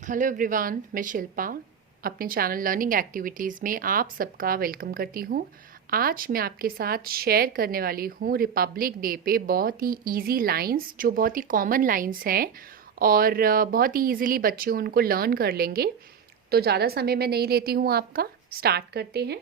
Hello everyone, मैं शिल्पा अपने channel learning activities में आप सबका वेलकम करती हूँ। आज मैं आपके साथ शेयर करने वाली हूँ रिपब्लिक डे पे बहुत ही इजी लाइंस, जो बहुत ही कॉमन लाइंस हैं और बहुत ही इजीली बच्चे उनको लर्न कर लेंगे। तो ज़्यादा समय मैं नहीं लेती हूँ आपका, स्टार्ट करते हैं।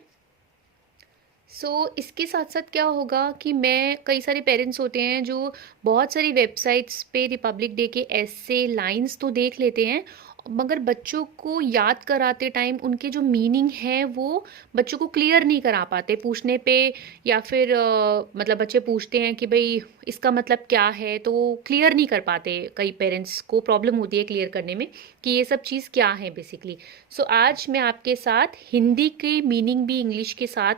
इसके साथ साथ क्या होगा कि मैं कई सारे पेरेंट्स होते हैं जो बहुत सारी वेबसाइट्स पे रिपब्लिक डे के ऐसे लाइंस तो देख लेते हैं, मगर बच्चों को याद कराते टाइम उनके जो मीनिंग है वो बच्चों को क्लियर नहीं करा पाते पूछने पे। या फिर मतलब बच्चे पूछते हैं कि भाई इसका मतलब क्या है, तो वो क्लियर नहीं कर पाते। कई पेरेंट्स को प्रॉब्लम होती है क्लियर करने में कि ये सब चीज़ क्या है बेसिकली। आज मैं आपके साथ हिंदी की मीनिंग भी इंग्लिश के साथ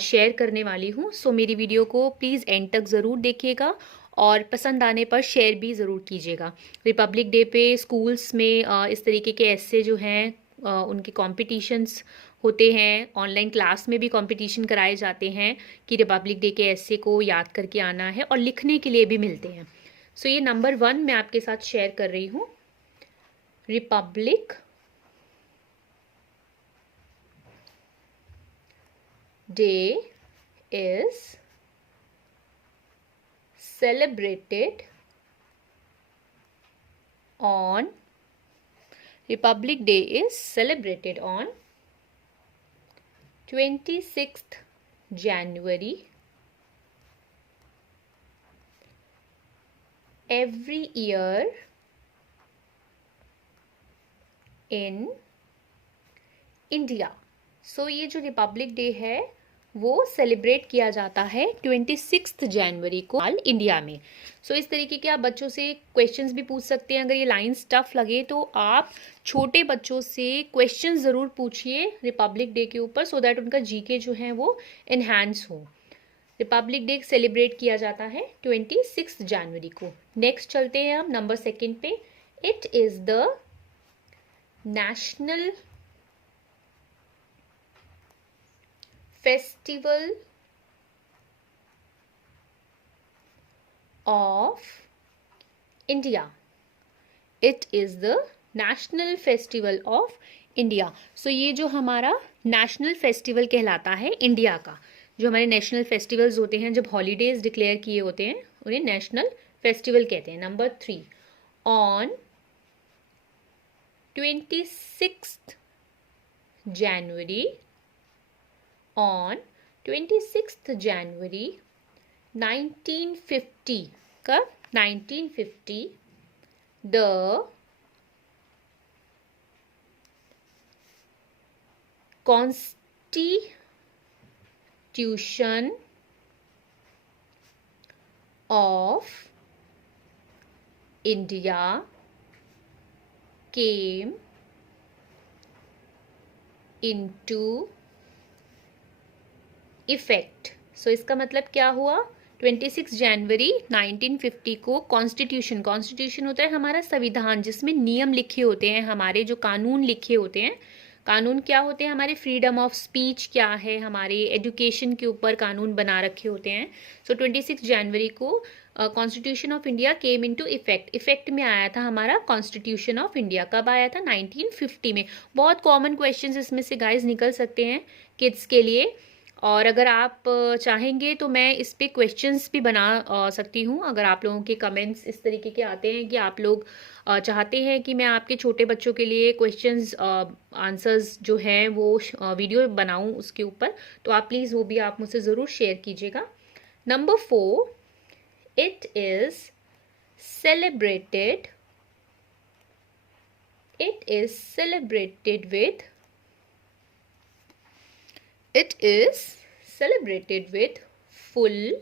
शेयर करने वाली हूँ। मेरी वीडियो को प्लीज़ एंड तक ज़रूर देखिएगा और पसंद आने पर शेयर भी ज़रूर कीजिएगा। रिपब्लिक डे पे स्कूल्स में इस तरीके के ऐसे जो हैं उनके कॉम्पिटिशन्स होते हैं। ऑनलाइन क्लास में भी कॉम्पिटिशन कराए जाते हैं कि रिपब्लिक डे के ऐसे को याद करके आना है, और लिखने के लिए भी मिलते हैं। ये नंबर 1 मैं आपके साथ शेयर कर रही हूँ। Republic day is celebrated on Republic Day is celebrated on 26th January every year in India। ये जो रिपब्लिक डे है वो सेलिब्रेट किया जाता है 26 जनवरी को हाल इंडिया में। इस तरीके के आप बच्चों से क्वेश्चंस भी पूछ सकते हैं। अगर ये लाइंस टफ लगे तो आप छोटे बच्चों से क्वेश्चंस ज़रूर पूछिए रिपब्लिक डे के ऊपर, सो दैट उनका जीके जो है वो एनहांस हो। रिपब्लिक डे सेलिब्रेट किया जाता है 26 जनवरी को। नेक्स्ट चलते हैं हम नंबर 2 पे। It is the national festival of India. It is the national festival of India. ये जो हमारा नेशनल फेस्टिवल कहलाता है इंडिया का, जो हमारे नेशनल फेस्टिवल्स होते हैं जब हॉलीडेज डिक्लेयर किए होते हैं उन्हें नेशनल फेस्टिवल कहते हैं। Number 3, on 26th January, on 26th January 1950 का 1950 the Constitution of India came into effect. इसका मतलब क्या हुआ? 26 जनवरी 1950 को कॉन्स्टिट्यूशन होता है हमारा संविधान, जिसमें नियम लिखे होते हैं, हमारे जो कानून लिखे होते हैं। कानून क्या होते हैं? हमारे फ्रीडम ऑफ स्पीच क्या है, हमारे एजुकेशन के ऊपर कानून बना रखे होते हैं। 26 जनवरी को constitution of India came into effect में आया था हमारा कॉन्स्टिट्यूशन ऑफ इंडिया। कब आया था? 1950 में। बहुत कॉमन क्वेश्चंस इसमें से गाइस निकल सकते हैं किड्स के लिए, और अगर आप चाहेंगे तो मैं इस पे क्वेश्चंस भी बना सकती हूँ। अगर आप लोगों के कमेंट्स इस तरीके के आते हैं कि आप लोग चाहते हैं कि मैं आपके छोटे बच्चों के लिए क्वेश्चंस आंसर्स जो हैं वो वीडियो बनाऊँ उसके ऊपर, तो आप प्लीज़ वो भी आप मुझसे ज़रूर शेयर कीजिएगा। Number 4, it is celebrated with full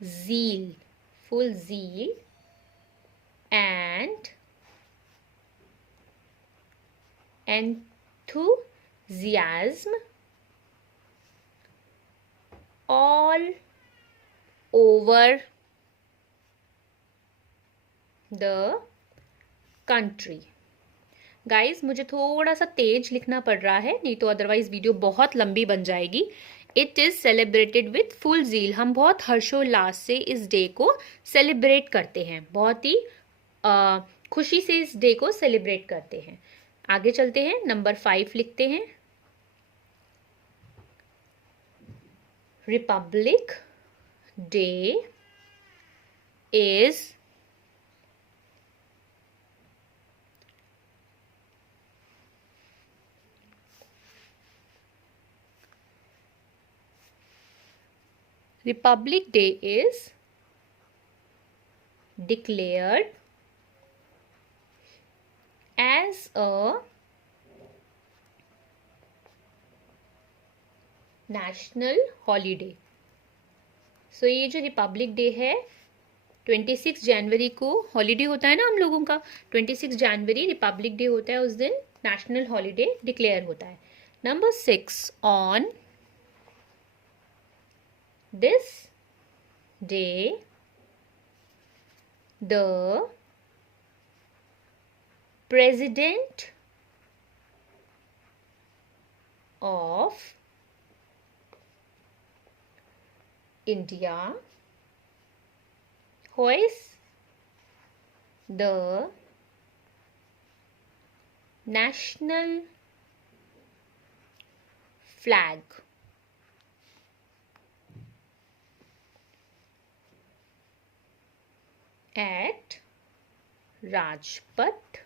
zeal and enthusiasm all over the country। Guys मुझे थोड़ा सा तेज लिखना पड़ रहा है, नहीं तो अदरवाइज वीडियो बहुत लंबी बन जाएगी। It is celebrated with full zeal. हम बहुत हर्षोल्लास से इस डे को सेलिब्रेट करते हैं, बहुत ही खुशी से इस डे को सेलिब्रेट करते हैं। आगे चलते हैं, नंबर 5 लिखते हैं। Republic day is Republic Day is declared as a national holiday. So ये जो रिपब्लिक डे है 26 जनवरी को हॉलीडे होता है ना हम लोगों का, 26 जनवरी रिपब्लिक डे होता है, उस दिन नेशनल हॉलीडे डिक्लेयर होता है। Number 6, on this day the president of India hoists the national flag at Rajpath,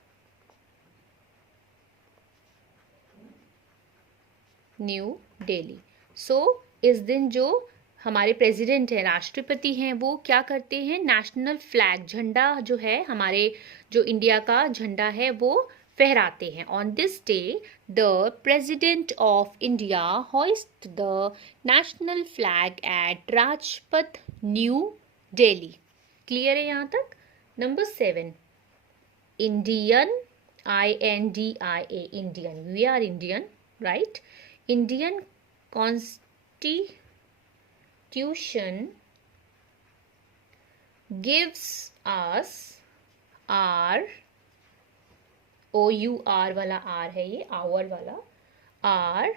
New Delhi. सो इस दिन जो हमारे प्रेसिडेंट हैं, राष्ट्रपति हैं, वो क्या करते हैं, नेशनल फ्लैग, झंडा जो है हमारे, जो इंडिया का झंडा है, वो फहराते हैं। On this day the president of India hoist the national flag at Rajpath, New Delhi. Clear है यहाँ तक? Number 7, Indian, INDIA, Indian, we are Indian, right? Indian constitution gives us our, OUR वाला आर है ये, आवर वाला our,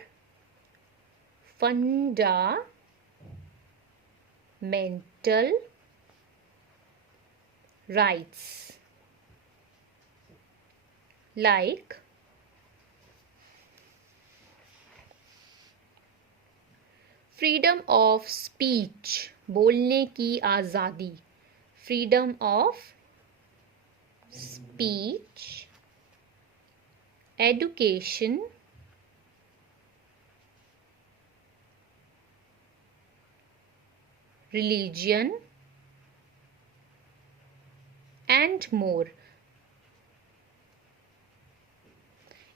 fundamental rights like freedom of speech, बोलने की आज़ादी, freedom of speech, education, religion and more.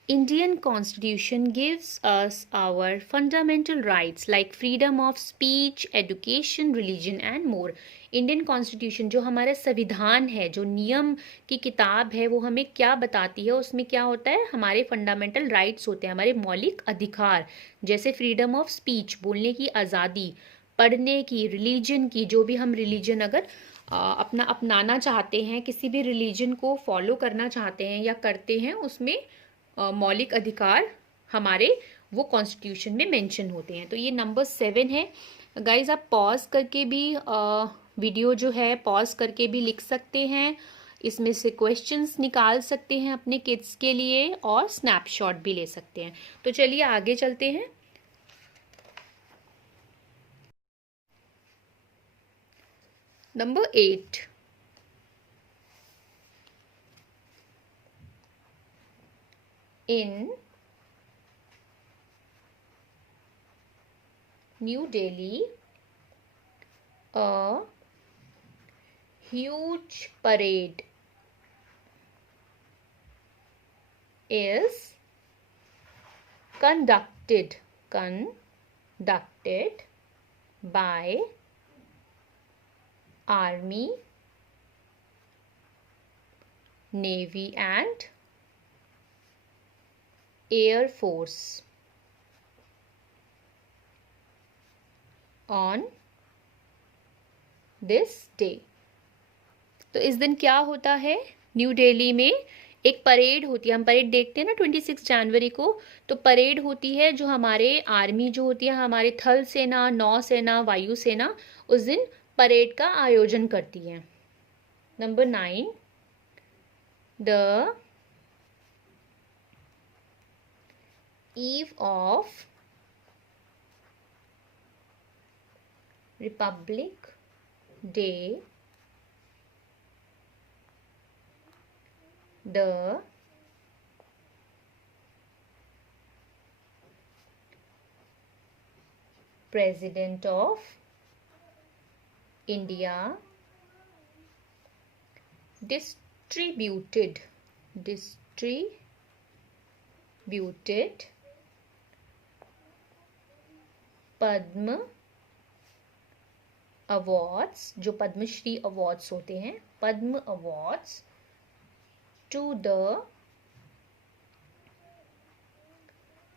Indian Constitution gives us our fundamental rights like freedom of speech, education, religion and more. Indian constitution जो हमारा संविधान है, जो नियम की किताब है, वो हमें क्या बताती है, उसमें क्या होता है, हमारे फंडामेंटल राइट्स होते हैं, हमारे मौलिक अधिकार, जैसे फ्रीडम ऑफ स्पीच, बोलने की आज़ादी, पढ़ने की, रिलीजन की, जो भी हम रिलीजन अगर अपना अपनाना चाहते हैं, किसी भी रिलीजन को फॉलो करना चाहते हैं या करते हैं, उसमें मौलिक अधिकार हमारे वो कॉन्स्टिट्यूशन में मेंशन होते हैं। तो ये नंबर 7 है। गाइज आप पॉज करके भी वीडियो जो है पॉज करके भी लिख सकते हैं, इसमें से क्वेश्चंस निकाल सकते हैं अपने किड्स के लिए और स्नैपशॉट भी ले सकते हैं। तो चलिए आगे चलते हैं। Number 8, in New Delhi, a huge parade is conducted by Army, Navy and Air Force on this day. तो इस दिन क्या होता है, न्यू दिल्ली में एक परेड होती है। हम परेड देखते हैं ना 26 जनवरी को, तो परेड होती है जो हमारे आर्मी जो होती है, हमारे थल सेना, नौसेना, वायु सेना उस दिन परेड का आयोजन करती है। Number 9, The eve of Republic Day, the President of India distributed Padma awards, जो पद्मश्री अवार्ड्स होते हैं, Padma awards to the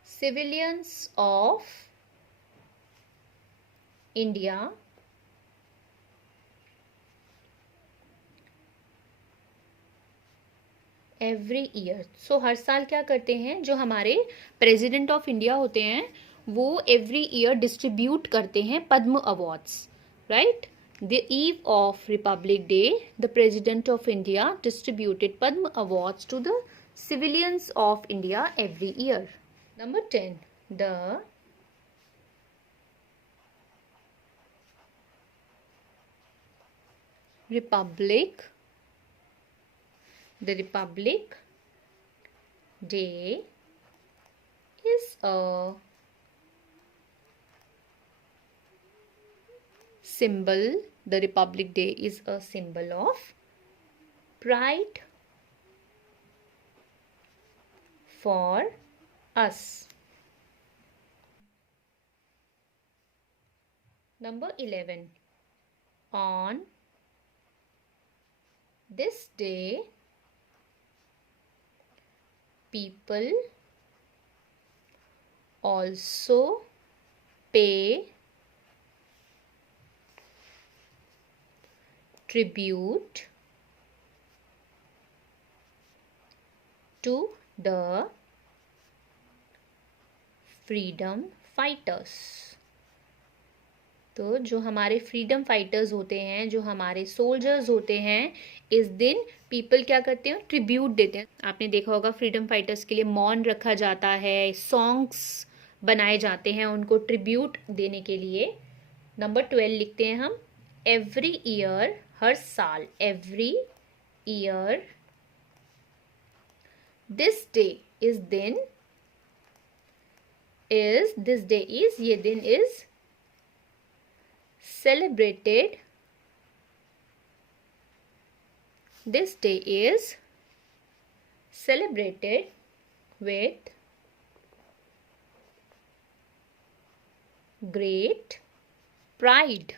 civilians of India every year. सो हर साल क्या करते हैं, जो हमारे प्रेसिडेंट ऑफ इंडिया होते हैं वो एवरी ईयर डिस्ट्रीब्यूट करते हैं Padma awards, right. The eve of Republic Day the president of India distributed Padma awards to the civilians of India every year. Number 10, the Republic Day is a symbol. The Republic Day is a symbol of pride for us. Number 11, on this day, people also pay tribute to the freedom fighters. तो जो हमारे freedom fighters होते हैं, जो हमारे soldiers होते हैं, इस दिन पीपल क्या करते हैं, ट्रिब्यूट देते हैं। आपने देखा होगा फ्रीडम फाइटर्स के लिए मौन रखा जाता है, सॉन्ग्स बनाए जाते हैं उनको ट्रिब्यूट देने के लिए। नंबर 12 लिखते हैं हम, एवरी ईयर, हर साल, every year, this day is दिन, दिस डे इज, ये दिन is celebrated, this day is celebrated with great pride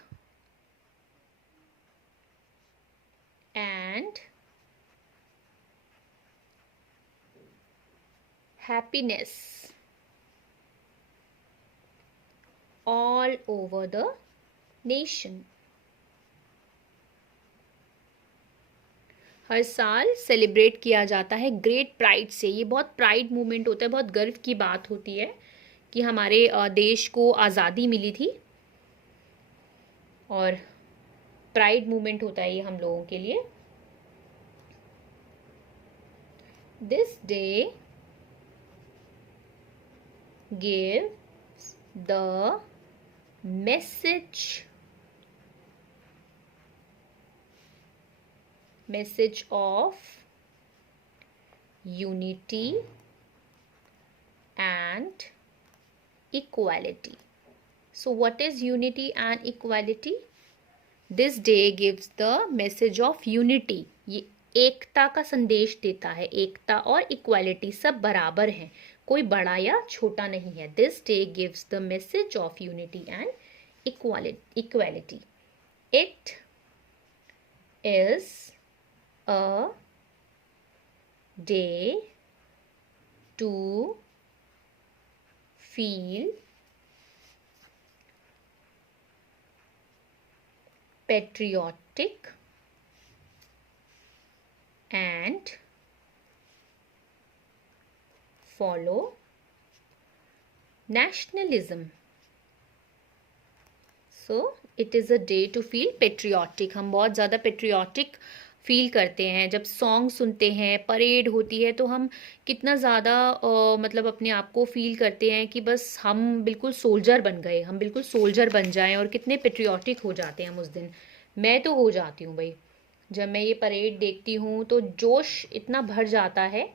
and happiness all over the nation. हर साल सेलिब्रेट किया जाता है ग्रेट प्राइड से। ये बहुत प्राइड मूवमेंट होता है, बहुत गर्व की बात होती है कि हमारे देश को आज़ादी मिली थी, और प्राइड मूवमेंट होता है ये हम लोगों के लिए। This day gives the message of unity and equality. So what is unity and equality? This day gives the message of unity. ये एकता का संदेश देता है। एकता और इक्वालिटी सब बराबर हैं, कोई बड़ा या छोटा नहीं है। This day gives the message of unity and equality. It is a day to feel patriotic and follow nationalism. So it is a day to feel patriotic. हम बहुत ज़्यादा patriotic फील करते हैं। जब सॉन्ग सुनते हैं, परेड होती है, तो हम कितना ज़्यादा मतलब अपने आप को फील करते हैं कि बस हम बिल्कुल सोल्जर बन गए, हम बिल्कुल सोल्जर बन जाएं, और कितने पेट्रियाटिक हो जाते हैं हम उस दिन। मैं तो हो जाती हूँ भाई, जब मैं ये परेड देखती हूँ तो जोश इतना भर जाता है।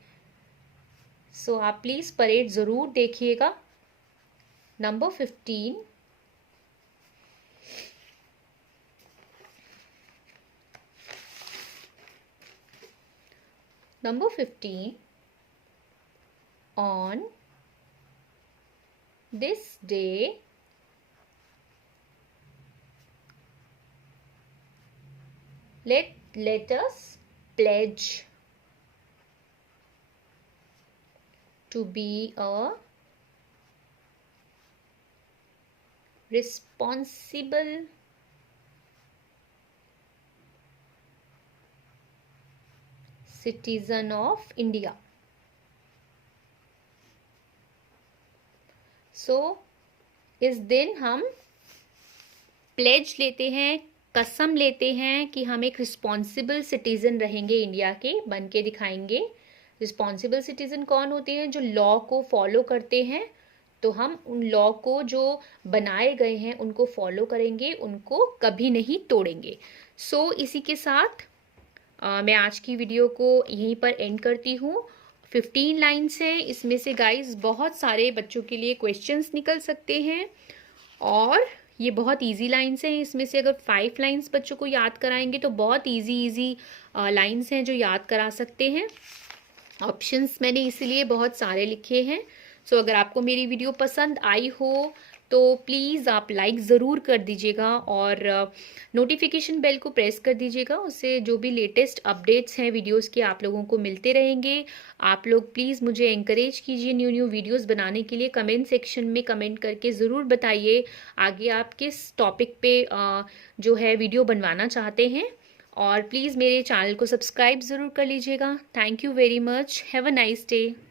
सो आप प्लीज़ परेड ज़रूर देखिएगा। Number 15, number 15, on this day let us pledge to be a responsible citizen of India. So इस दिन हम प्लेज लेते हैं, कसम लेते हैं कि हम एक रिस्पॉन्सिबल सिटीजन रहेंगे, इंडिया के बन के दिखाएंगे। रिस्पॉन्सिबल सिटीजन कौन होते हैं? जो लॉ को फॉलो करते हैं। तो हम उन लॉ को जो बनाए गए हैं उनको फॉलो करेंगे, उनको कभी नहीं तोड़ेंगे। सो इसी के साथ मैं आज की वीडियो को यहीं पर एंड करती हूँ। 15 लाइन्स हैं, इसमें से गाइस बहुत सारे बच्चों के लिए क्वेश्चंस निकल सकते हैं, और ये बहुत इजी लाइन्स हैं। इसमें से अगर 5 लाइन्स बच्चों को याद कराएंगे तो बहुत इजी लाइन्स हैं जो याद करा सकते हैं। ऑप्शंस मैंने इसीलिए बहुत सारे लिखे हैं। सो अगर आपको मेरी वीडियो पसंद आई हो तो प्लीज़ आप लाइक ज़रूर कर दीजिएगा, और नोटिफिकेशन बेल को प्रेस कर दीजिएगा। उससे जो भी लेटेस्ट अपडेट्स हैं वीडियोस के आप लोगों को मिलते रहेंगे। आप लोग प्लीज़ मुझे एंकरेज कीजिए न्यू वीडियोस बनाने के लिए। कमेंट सेक्शन में कमेंट करके ज़रूर बताइए आगे आप किस टॉपिक पे जो है वीडियो बनवाना चाहते हैं। और प्लीज़ मेरे चैनल को सब्सक्राइब ज़रूर कर लीजिएगा। Thank you very much. Have a nice day.